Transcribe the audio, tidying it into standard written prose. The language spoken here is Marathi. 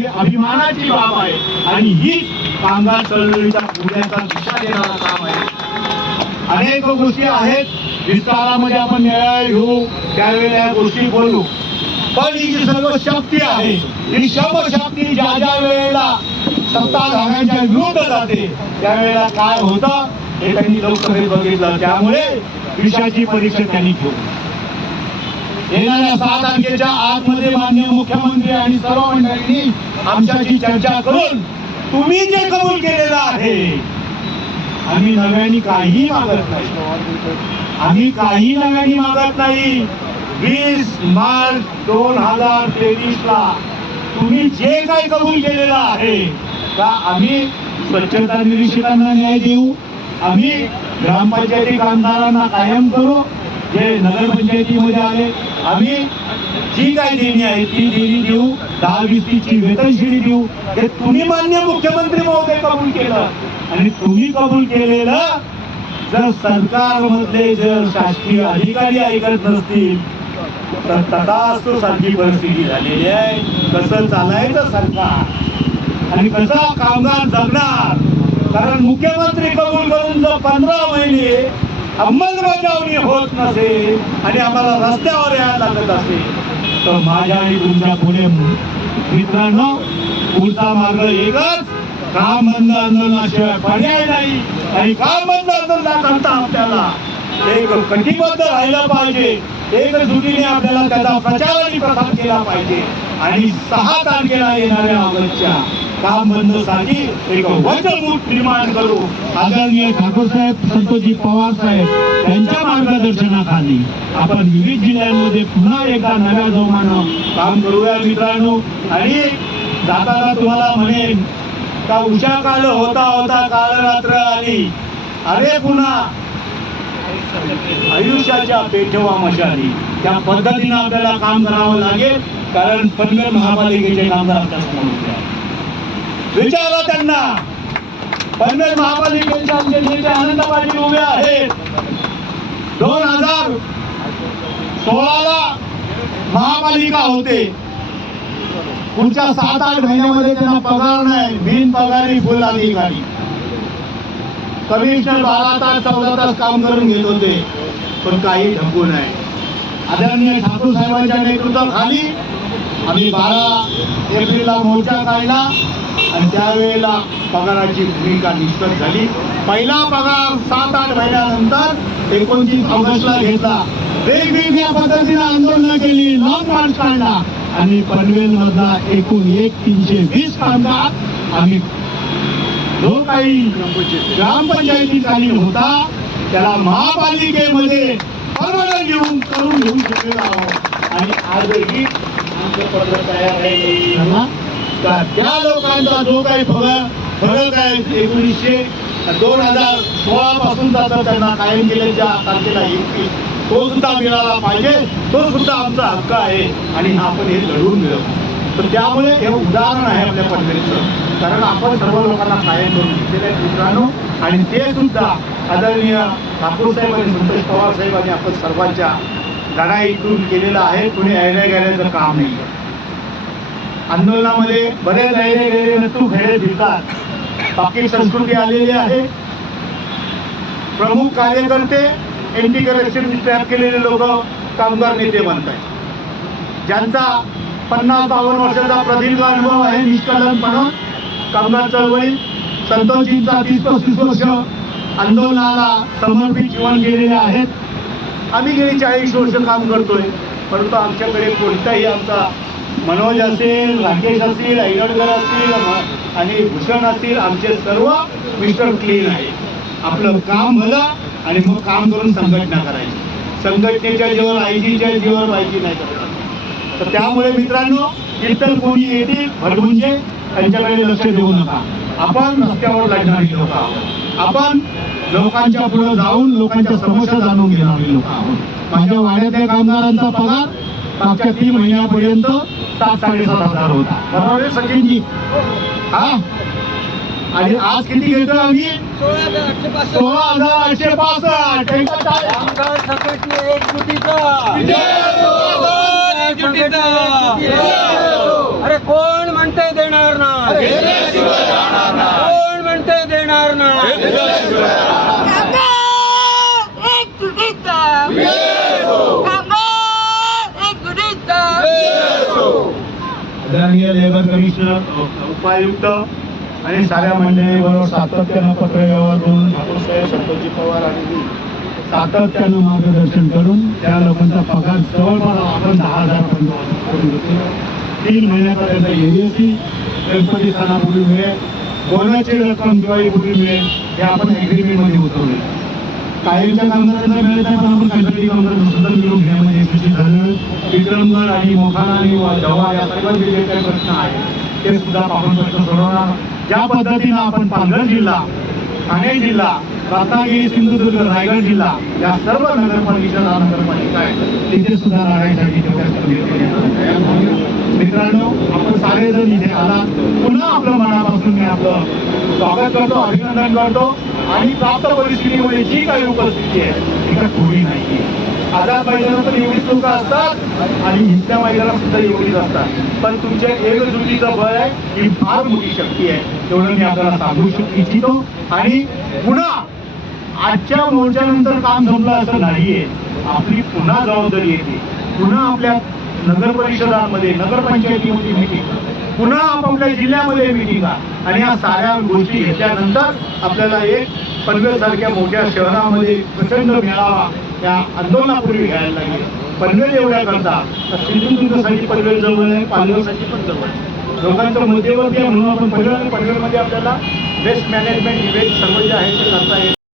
ही अभिमानाची बाब आहे आणि हीच कामगार चळवळीच्या पुढ्याचा दिशा देणारा काम आहे. अनेक गोष्टी आहेत विस्तारामध्ये आपण निर्णय घेऊ त्यावेळेला या गोष्टी बोलू, पण ही जी सर्व शक्ती आहे ही शक्ती ज्या ज्या वेळेला सत्ताधाऱ्यांच्या विरुद्ध जाते त्यावेळेला काय होतं हे त्यांनी लोकसभेत बघितलं. त्यामुळे विषयाची परीक्षा त्यांनी घेऊ. येणाऱ्या 6 तारखेच्या आतमध्ये माननीय मुख्यमंत्री आणि सर्व मंडळींनी आमच्याशी चर्चा करून तुम्ही जे कबूल केलेलं आहे, आम्ही नव्याने काही मागत नाही, आम्ही काही नव्याने मागत नाही. 20 मार्च 2023 ला तुम्ही जे काही कबूल केलेलं आहे का आम्ही स्वच्छता निरीक्षकांना न्याय देऊ, आम्ही ग्रामपंचायती कामगारांना कायम करू, जे नगरपंचायतीमध्ये आले आम्ही जी काही देणी आहे ती देणी देऊ, 10-20ची वेतनश्रेणी देऊ. हे तुम्ही माननीय मुख्यमंत्री महोदय कबूल केलं आणि तुम्ही कबूल केलेलं जर सरकारमधले जर शासकीय अधिकारी ऐकत नसतील तर तथास्तु सारखी परिस्थिती झालेली आहे. कसं चालायचं सरकार आणि कसा कामगार जगणार? कारण मुख्यमंत्री कबूल करून जर 15 महिने अंमलबजावणी होत नसेल आणि आम्हाला रस्त्यावर यायला लागत असेल तर माझ्या आणि तुमच्या पुढे मित्रांनो पुढचा मार्ग एकच, काम बंद आंदोलनाशिवाय पर्याय नाही. आणि काम बंद आंदोलनाकरता आपल्याला एक कटिबद्ध राहिलं पाहिजे, एकजुटीने आपल्याला त्याचा प्रचार आणि प्रसार केला पाहिजे आणि 6 तारखेला येणाऱ्या ऑगस्टच्या काम बंदसाठी एक वचनमूठ निर्माण करू. आदरणीय ठाकूर साहेब, संतोषजी पवार साहेब यांच्या मार्गदर्शनाखाली आपण विविध जिल्ह्यांमध्ये पुन्हा एकदा नव्या जोमानं काम करूया मित्रांनो. आणि जाताना तुम्हाला म्हणेन का उषा काळ होता होता काळ रात्र आली, अरे पुन्हा आयुष्याच्या पेठवा मशाली. त्या पद्धतीनं आपल्याला काम करावं लागेल कारण पनवेल महापालिकेचे कामगार आपल्या समोर उभे आहेत. विचारा त्यांना, पनवेल महापालिकेचे आमचे नेते आनंदबाजी उभे आहेत. 2016 ला महापालिका होते, पुढच्या 7-8 महिन्यामध्ये त्यांना पगार नाही, बिनपगारी फुल अधिकारी. कमिशनर 12 तास 14 तास काम करून घेत होते पण काही ढकू नाही. आदरणीय ठाकूर साहेबांच्या नेतृत्वाखाली आम्ही 12 एप्रिलला मोर्चा काढला आणि त्यावेळेला पगाराची भूमिका निश्चित झाली. पहिला पगार 7-8 महिन्यानंतर 29 ऑगस्टला घेतला. वेगवेगळ्या पद्धतीने आंदोलन केली, लॉंग मार्च काढला आणि पनवेल मधला एकूण 320 कामगार आम्ही जो काही ग्रामपंचायतीखाली होता त्याला महापालिकेमध्ये परवानगी घेऊन करून घेऊ शकलेलो आहोत. आणि आजही आमचं पत्र तयार आहे त्या लोकांचा जो काही फरक आहे 2016 पासून त्यांना कायम केल्याच्या तारखेला येईल तो सुद्धा मिळाला पाहिजे, तो सुद्धा आमचा हक्क आहे आणि आपण हे लढवून मिळवू. तर त्यामुळे हे उदाहरण आहे आपल्या पद्धतीचं, कारण आपण सर्व लोकांना कायम करून घेतलेले आहेत मित्रांनो. आणि ते सुद्धा आदरणीय ठाकूर साहेब आणि संतोष पवार साहेब आणि आपण सर्वांच्या लढाईतून केलेलं आहे. कुणी ऐऱ्या गैऱ्याचं काम नाही. आंदोलनामध्ये बरेच ऐरे गैरे नसू खेळे फिरतात, बाकी संस्कृती आलेली आहे. प्रमुख कार्यकर्ते एंटी करप्शन ट्रॅप केलेले लोक कामगार नेते बनत आहेत, ज्यांचा 50-52 वर्षाचा प्रदीर्घ अनुभव आहे निष्कलंकपणे कामगार चळवळीत. संतोषजींचा 30-35 वर्ष आंदोलनाला समर्पित जीवन गेलेले आहेत. आम्ही गेली 40 वर्ष काम करतोय, परंतु आमच्याकडे कोणताही आमचा मनोज असेल, राकेश असतील, ऐरडकर असतील आणि भूषण असतील, आमचे सर्व मिस्टर क्लीन आहे. आपलं काम भलं आणि मग काम करून संघटना करायची. संघटनेच्या जीवावर आयजीच्या जीवावर माहिती नाही करणार. तर त्यामुळे मित्रांनो इतर कोणी येतील भटमुंजे त्यांच्याकडे लक्ष देऊ नका. आपण रस्त्यावर लढणारी लोक आहोत, आपण लोकांच्या पुढे जाऊन लोकांच्या समस्या जाणून घेणारी लोक आहोत. माझ्या वाड्यातल्या कामगारांचा पगार मागच्या 3 महिन्यापर्यंत 7-7.5 हजार होता, बरोबर आहे सचिनजी? हा, आणि आज किती घेतो आम्ही? 16,865. अरे कोण म्हणते देणार नाही, कोण म्हणते देणार नाही. आदरणीय लेबर कमिशनर, उपायुक्त आणि साऱ्या मंडळीबरोबर सातत्यानं पत्रव्यवहार करून ठाकूर साहेब, संतोषजी पवार आणि मी सातत्यानं मार्गदर्शन करून त्या लोकांचा पगार जवळपास आपण 10,000 करून घेतले. 3 महिन्यापर्यंत एबीएससी गणपती सणापूर्वी मिळेल, बोनसची रक्कम दिवाळीपूर्वी मिळेल, हे आपण ॲग्रीमेंटमध्ये उतरवले. कायमच्या कामगारांना मिळत आहे, पण आपण कंत्राटी कामगारांना सुद्धा मिळवून घेण्यामध्ये यशस्वी झालं. विक्रमगड आणि मोखाडा आणि जव्हार या सर्व जे काही प्रश्न आहेत ते सुद्धा आपण प्रश्न सोडवणार. ज्या पद्धतीनं आपण पालघर जिल्हा, ठाणे जिल्हा, रत्नागिरी, सिंधुदुर्ग, रायगड जिल्हा या सर्व नगरपालिका आहे तिथे सुद्धा लढाईसाठी मित्रांनो, आपण सारे जण इथे आला. पुन्हा आपलं मनापासून मी आपलं स्वागत करतो, अभिनंदन करतो. आणि प्राप्त परिस्थितीमध्ये जी काही उपस्थिती आहे ती काही थोडी नाही. आझाद मैदानात पण एवढीच लोक असतात आणि इथल्या मैदानात सुद्धा एवढीच असतात, पण तुमच्या एकजुटीचं बळ आहे, ही फार मोठी शक्ती आहे. तेवढं मी आपल्याला सांगू इच्छितो. आणि पुन्हा आजच्या मोर्चानंतर काम संपलं असं नाहीये. आपली पुन्हा जबाबदारी येते. पुन्हा आपल्या नगर परिषदांमध्ये, नगरपंचायतीमध्ये मिटिंग, पुन्हा आपापल्या जिल्ह्यामध्ये मिटिंग, आणि या साऱ्या गोष्टी घेतल्यानंतर आपल्याला एक पनवेलसारख्या मोठ्या शहरामध्ये प्रचंड मेळावा त्या आंदोलनापूर्वी घ्यायला लागेल. पनवेल एवढ्या करता तर सिंधुदुर्गसाठी पनवेल जवळ आहे, पालघरसाठी पण जवळ आहे. लोकांचं मध्यवर्ती आहे म्हणून आपण पनवेलमध्ये आपल्याला बेस्ट मॅनेजमेंट इव्हेंट सर्व जे आहे ते करता येईल.